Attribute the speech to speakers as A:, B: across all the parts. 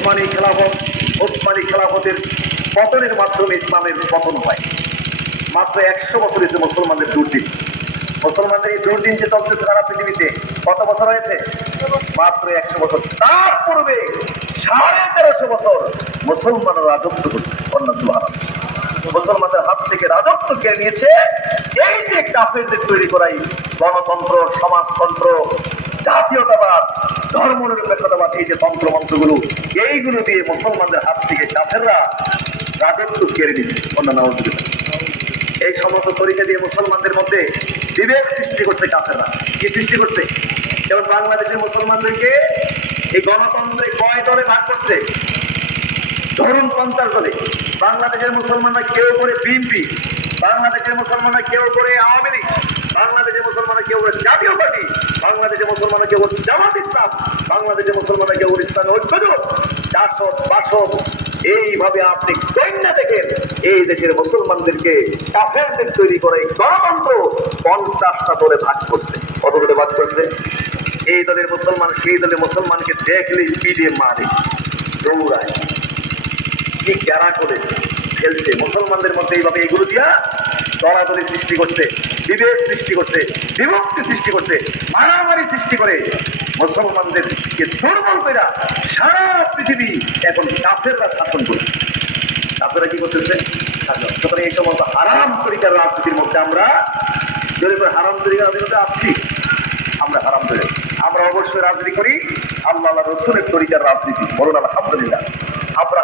A: ওসমানী খেলাফত, ওসমানী খেলাফতের পতনের মাধ্যমে ইসলামের পতন হয়। মাত্র একশো বছর হয়েছে মুসলমানদের দুর্দিন। মুসলমানদের এই দুর্দিন যে চলতেছে সারা পৃথিবীতে, কত বছর হয়েছে? মাত্র একশো বছর। তার পূর্বে সাড়ে তেরোশো বছর মুসলমান রাজত্ব করছে অন্য সুহান মুসলমানদের হাত থেকে রাজত্ব কেড়ে নিয়েছে। এই যে কাফেরদের তৈরি করাই গণতন্ত্র, সমাজতন্ত্র জাতীয়তাবাদ ধর্ম নিরপেক্ষতাবাদ এই যে তন্ত্র মন্ত্রগুলো, এইগুলো দিয়ে মুসলমানদের হাত থেকে কাফেররা রাজত্ব কেড়ে নিচ্ছে অন্য নাম এই সমস্ত তরিকা দিয়ে মুসলমানদের মধ্যে বিভেদ সৃষ্টি করছে কাফেররা। কি সৃষ্টি করছে? যেমন বাংলাদেশের মুসলমানদেরকে এই গণতন্ত্রে কয় দলে ভাগ করছে? ধরুন পঞ্চাশ দলে। বাংলাদেশের মুসলমানরা কেউ করে বিএনপি, বাংলাদেশের মুসলমানরা কেউ করে আওয়ামী লীগ। কেউ জাতীয় পার্টি বাংলাদেশের মুসলমানরা কেউ জামাত ইসলাম বাংলাদেশের মুসলমানরা কেউ করে ঐক্যজোট। চারশত বাসত এইভাবে আপনি কন্যা দেখেন এই দেশের মুসলমানদেরকে কাফেরদের তৈরি করে গণতন্ত্র পঞ্চাশটা দলে ভাগ করছে। কত দলে ভাগ করছে? এই দলের মুসলমান, সেই দলের মুসলমানকে দেখলেই পিড়ে মারে, দৌড়ায়। কি গ্যারা করে ফেলছে মুসলমানদের মধ্যে এইভাবে এগুলো দিয়া দলাদলি সৃষ্টি করছে, বিভেদ সৃষ্টি করছে, বিভক্তি সৃষ্টি করছে, মারামারি সৃষ্টি করে। মুসলমানদেরকে দুর্বল করে সারা পৃথিবী এখন কাফেররা শাসন করছে। কাফেররা কি করতেছে। সুতরাং এই সমস্ত হারাম তরিকার রাজনীতির মধ্যে আমরা যদি হারাম তরিকার রাজনীতিতে আসছি, আমরা হারাম তরিকা। আমরা অবশ্যই রাজনীতি করি আল্লাহ রসুলের তরিকার রাজনীতি। বলুন আলহামদুলিল্লাহ।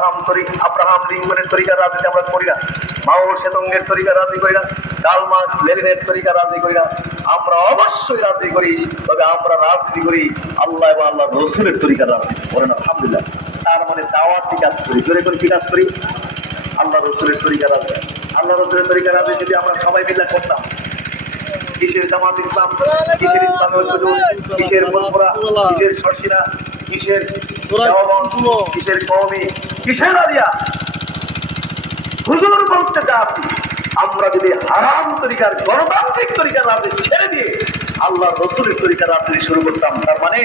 A: আব্রাহাম তরিক আব্রাহাম লিঙ্কনের তরিকার রাজনীতি আমরা করি না। মাও সেতঙ্গের তরিকার রাজনীতি করি না। কাল মার্কস লেনিনের তরিকার রাজনীতি করি না। আমরা অবশ্যই রাজনীতি করি, তবে আমরা রাজনীতি করি আল্লাহ এবং আল্লাহ রসুলের তরিকার রাজনীতি বলেন আলহামদুলিল্লাহ। তার মানে দাওয়াতি কাজ করি, জোরে করে কি কাজ করি? আল্লাহ রসুলের তরিকার রাজনীতি আল্লাহ রসুলের তরিকার রাজনীতি যদি আমরা সবাই মিলে করতাম। কিসের জামাত ইসলাম? কিসের ইসলাম কিসের মনপুরা? কিসের শর্ষিনা কিসের কিসের কওমি কিসের আলিয়া হুজুর বলতে চাচ্ছি আমরা যদি হারাম তরিকার গণতান্ত্রিক তরিকার রাজনীতি ছেড়ে দিয়ে আল্লাহ রসুলের তরিকার রাজনীতি শুরু করতাম তার মানে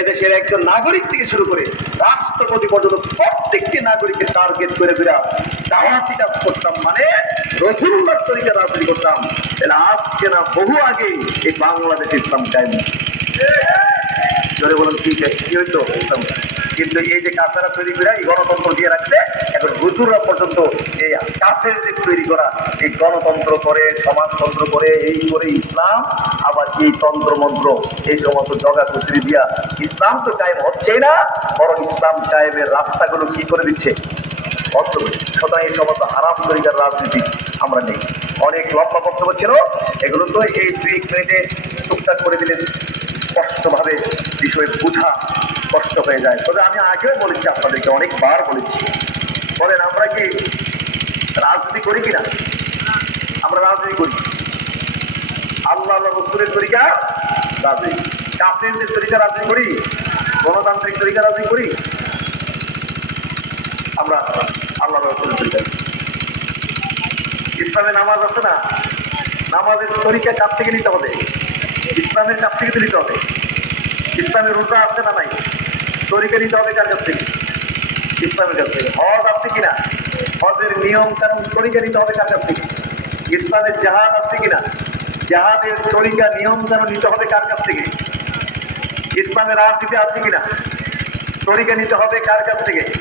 A: এদেশের একজন নাগরিক থেকে শুরু করে রাষ্ট্রপতি পর্যন্ত প্রত্যেকটি নাগরিককে টার্গেট করে ফেরা দাওয়াতি কাজ করতাম মানে রসুল্লার তরিকা রাজনীতি করতাম। তাহলে আজকে না বহু আগে এই বাংলাদেশ ইসলাম কায়েম। জোরে বলুন, কি কি হইতো কিন্তু এই যে কাফেরা তৈরি করে এই গণতন্ত্র দিয়ে রাখছে, এখন হুজুররা পর্যন্ত এই কাফের যে তৈরি করা এই গণতন্ত্র করে, সমাজতন্ত্র করে, এই করে ইসলাম, আবার এই তন্ত্র মন্ত্র এই সমস্ত জগা খুচরি দিয়া ইসলাম তো কায়েম হচ্ছেই না, বরং ইসলাম কায়েমের রাস্তাগুলো কি করে দিচ্ছে? বন্ধ সুতরাং এই সমস্ত হারাম তরিকার রাজনীতি আমরা নেই। অনেক লম্বা বক্তব্য ছিল, এগুলো তো এই দুই এক মিনিটে টুকটাক করে দিলেন। স্পষ্টভাবে বিষয় বোঝা কষ্ট হয়ে যায়। তবে আমি আগেও বলেছি আপনাদেরকে, অনেকবার বলেছি। বলেন, আমরা কি রাজনীতি করি কিনা? আমরা রাজনীতি করি। আল্লাহ আল্লাহ রসুলের তরিকা রাজনীতি। কাফিরদের তরিকা রাজনীতি করি, গণতান্ত্রিক তরিকা রাজনীতি করি। আমরা আল্লাহ রসুলের তরিকা। ইসলামে নামাজ আছে না? নামাজের তরিকা কাছ থেকে নিতে হবে? ইসলামের কাছ থেকে নিতে হবে। ইসলামের রোজা আছে না নাই? তরিকা নিতে হবে কার কাছ থেকে? ইসলামের কাছ থেকে। হজ আছে কিনা? হজের নিয়ম কানুন তরিকা নিতে হবে কার কাছ থেকে? ইসলামের জাহাজ আছে কিনা? জাহাজের তরিকা নিয়ম কানুন নিতে হবে কার কাছ থেকে? ইসলামের রাজনীতি আছে কিনা? তরিকা নিতে হবে কার কাছ থেকে?